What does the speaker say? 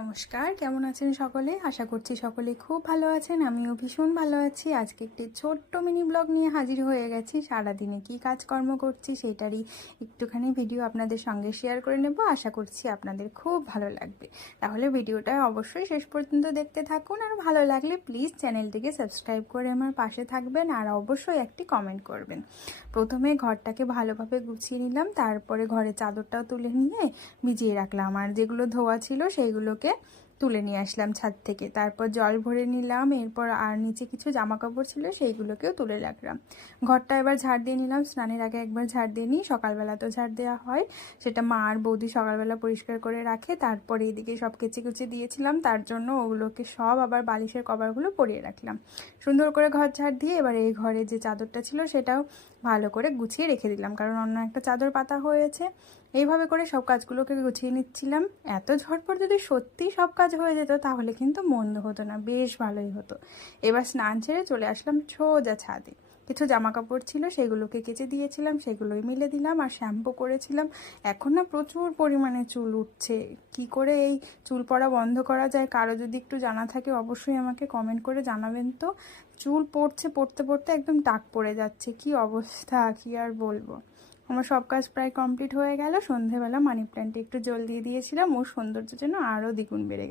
নমস্কার, কেমন আছেন সকলে? আশা করছি সকলে খুব ভালো আছেন। আমিও ভীষণ ভালো আছি। আজকে একটি ছোট্ট মিনি ব্লগ নিয়ে হাজির হয়ে গেছি। সারাদিনে কি কাজকর্ম করছি সেটারই একটুখানি ভিডিও আপনাদের সঙ্গে শেয়ার করে নেব। আশা করছি আপনাদের খুব ভালো লাগবে। তাহলে ভিডিওটা অবশ্যই শেষ পর্যন্ত দেখতে থাকুন। আর ভালো লাগলে প্লিজ চ্যানেলটিকে সাবস্ক্রাইব করে আমার পাশে থাকবেন আর অবশ্যই একটি কমেন্ট করবেন। প্রথমে ঘরটাকে ভালোভাবে গুছিয়ে নিলাম, তারপরে ঘরে চাদরটাও তুলে নিয়ে ভিজিয়ে রাখলাম, আর যেগুলো ধোয়া ছিল সেইগুলোকে তুলে নিয়ে আসলাম ছাদ থেকে। তারপর জল ভরে নিলাম, এরপর আর নিচে কিছু জামা কাপড় ছিল সেইগুলোকেও তুলে রাখলাম। ঘরটা এবার ঝাড় দিয়ে নিলাম। স্নানের আগে একবার ঝাড় দিয়ে নিই, সকালবেলা তো ঝাড় দেওয়া হয়, সেটা মা আর বৌদি সকালবেলা পরিষ্কার করে রাখে। তারপরে এদিকে সব কেচে কুচে দিয়েছিলাম, তার জন্য ওগুলোকে সব আবার বালিশের কভারগুলো পরিয়ে রাখলাম। সুন্দর করে ঘর ঝাড় দিয়ে এবার এই ঘরে যে চাদরটা ছিল সেটাও ভালো করে গুছিয়ে রেখে দিলাম, কারণ অন্য একটা চাদর পাতা হয়েছে। এইভাবে করে সব কাজগুলোকে গুছিয়ে নিচ্ছিলাম। এত ঝটপট যদি সত্যি সব কাজ হয়ে যেত তাহলে কিন্তু মন্দ হতো না, বেশ ভালোই হতো। এবার স্নান ছেড়ে চলে আসলাম সোজা ছাদে। কিছু জামা কাপড় ছিল সেগুলোকে কেচে দিয়েছিলাম, সেগুলোই মিলে দিলাম আর শ্যাম্পু করেছিলাম। এখন না প্রচুর পরিমাণে চুল উঠছে। কি করে এই চুল পড়া বন্ধ করা যায়, কারো যদি একটু জানা থাকে অবশ্যই আমাকে কমেন্ট করে জানাবেন তো। চুল পড়ছে, পড়তে পড়তে একদম টাক পড়ে যাচ্ছে, কি অবস্থা, কি আর বলবো। আমার সব কাজ প্রায় কমপ্লিট হয়ে গেল। সন্ধেবেলা মানি প্ল্যান্টে একটু জল দিয়ে দিয়েছিলাম, ওর সৌন্দর্যের জন্য আরও দ্বিগুণ বেড়ে গেছে।